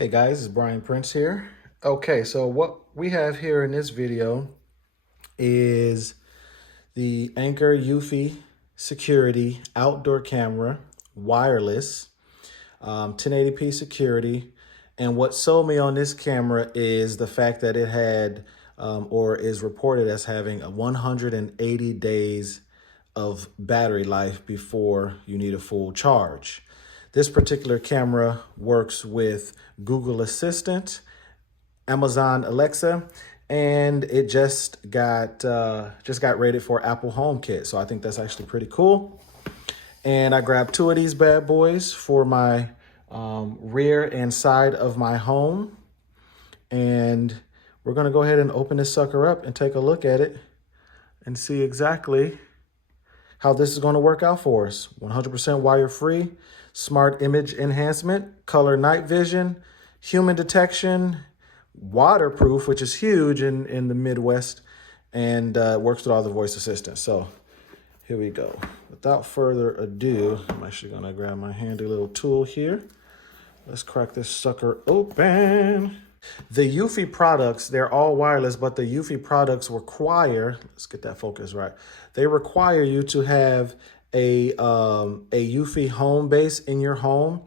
Hey guys, it's Brian Prince here. Okay, so what we have here in this video is the Anker Eufy Security Outdoor Camera, wireless, 1080p security. And what sold me on this camera is the fact that it had, or is reported as having a 180 days of battery life before you need a full charge. This particular camera works with Google Assistant, Amazon Alexa, and it just got rated for Apple HomeKit. So I think that's actually pretty cool. And I grabbed two of these bad boys for my rear and side of my home. And we're gonna go ahead and open this sucker up and take a look at it and see exactly how this is going to work out for us. 100% wire-free, smart image enhancement, color night vision, human detection, waterproof, which is huge in the Midwest, and works with all the voice assistants. So here we go. Without further ado, I'm actually going to grab my handy little tool here. Let's crack this sucker open. The Eufy products, they're all wireless, but the Eufy products require, let's get that focus right. They require you to have a Eufy home base in your home.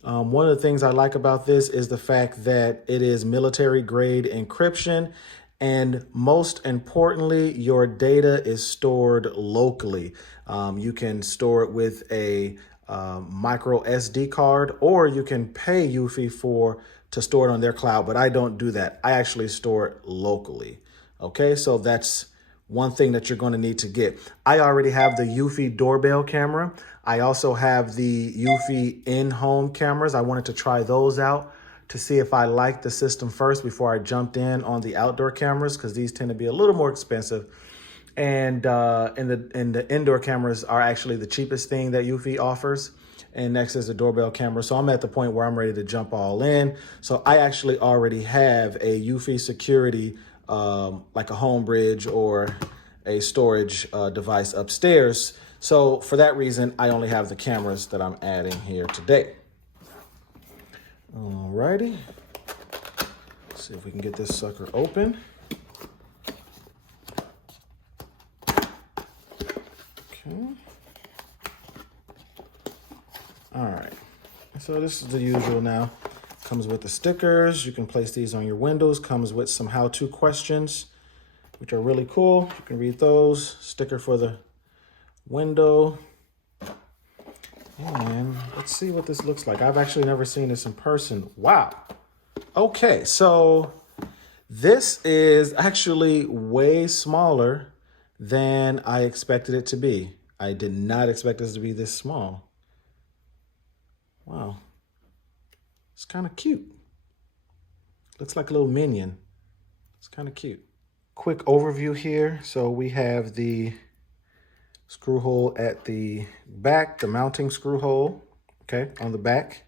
One of the things I like about this is the fact that it is military grade encryption. And most importantly, your data is stored locally. You can store it with a micro SD card, or you can pay Eufy to store it on their cloud, but I don't do that. I actually store it locally. Okay, so that's one thing that you're going to need to get. I already have the Eufy doorbell camera. I also have the Eufy in-home cameras. I wanted to try those out to see if I liked the system first before I jumped in on the outdoor cameras, because these tend to be a little more expensive. And the indoor cameras are actually the cheapest thing that Eufy offers. And next is the doorbell camera. So I'm at the point where I'm ready to jump all in. So I actually already have a Eufy security, like a home bridge or a storage device upstairs. So for that reason, I only have the cameras that I'm adding here today. All righty. Let's see if we can get this sucker open. Okay. All right, so this is the usual now. Comes with the stickers. You can place these on your windows. Comes with some how-to questions, which are really cool. You can read those. Sticker for the window. And let's see what this looks like. I've actually never seen this in person. Wow. Okay, so this is actually way smaller than I expected it to be. I did not expect this to be this small. Wow, it's kind of cute. Looks like a little minion. It's kind of cute. Quick overview here. So we have the screw hole at the back, the mounting screw hole, okay, on the back.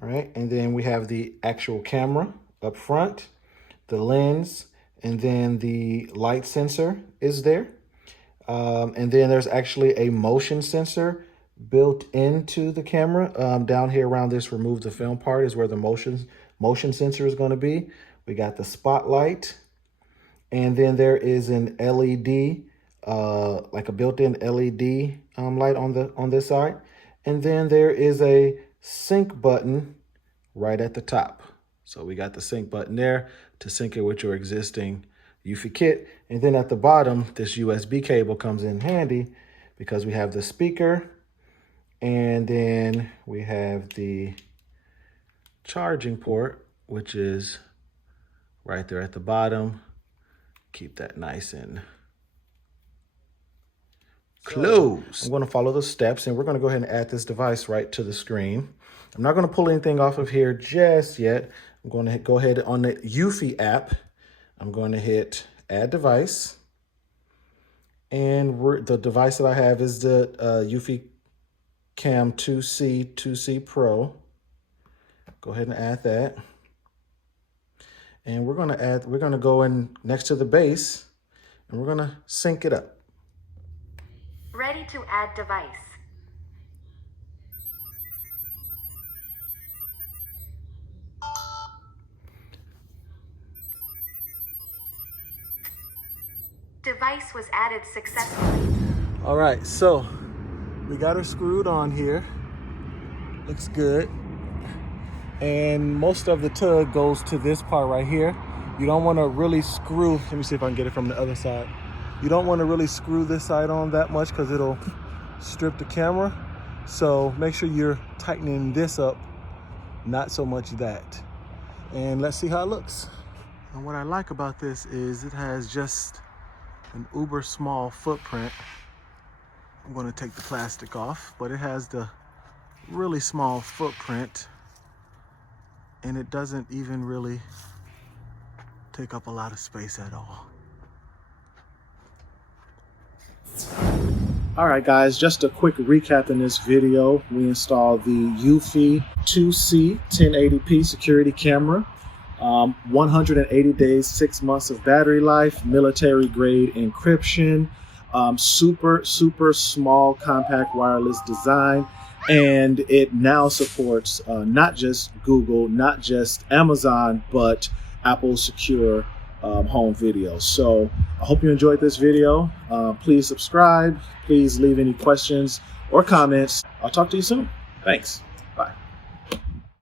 All right, and then we have the actual camera up front, the lens, and then the light sensor is there. And then there's actually a motion sensor built into the camera. Down here around this remove the film part is where the motion sensor is going to be. We got the spotlight, and then there is an LED, like a built-in LED light on this side. And then there is a sync button right at the top. So we got the sync button there to sync it with your existing Eufy kit. And then at the bottom, this USB cable comes in handy because we have the speaker, and then we have the charging port, which is right there at the bottom. Keep that nice and close. I'm going to follow the steps, and we're going to go ahead and add this device right to the screen. I'm not going to pull anything off of here just yet. I'm going to go ahead on the Eufy app. I'm going to hit add device. And the device that I have is the Eufy Cam 2C Pro. Go ahead and add that. And we're going to go in next to the base, and we're going to sync it up. Ready to add device. Device was added successfully. All right, so we got her screwed on here. Looks good. And most of the tug goes to this part right here. You don't want to really screw, let me see if I can get it from the other side. You don't want to really screw this side on that much because it'll strip the camera. So make sure you're tightening this up, not so much that. And let's see how it looks. And what I like about this is it has just an uber small footprint. I'm going to take the plastic off, but it has the really small footprint and it doesn't even really take up a lot of space at all. All right, guys, just a quick recap in this video. We installed the Eufy 2C 1080p security camera, 180 days, 6 months of battery life, military grade encryption, super small compact wireless design, and it now supports not just Google, not just Amazon, but Apple secure home video. So I hope you enjoyed this video. Please subscribe. Please leave any questions or comments. I'll talk to you soon. Thanks.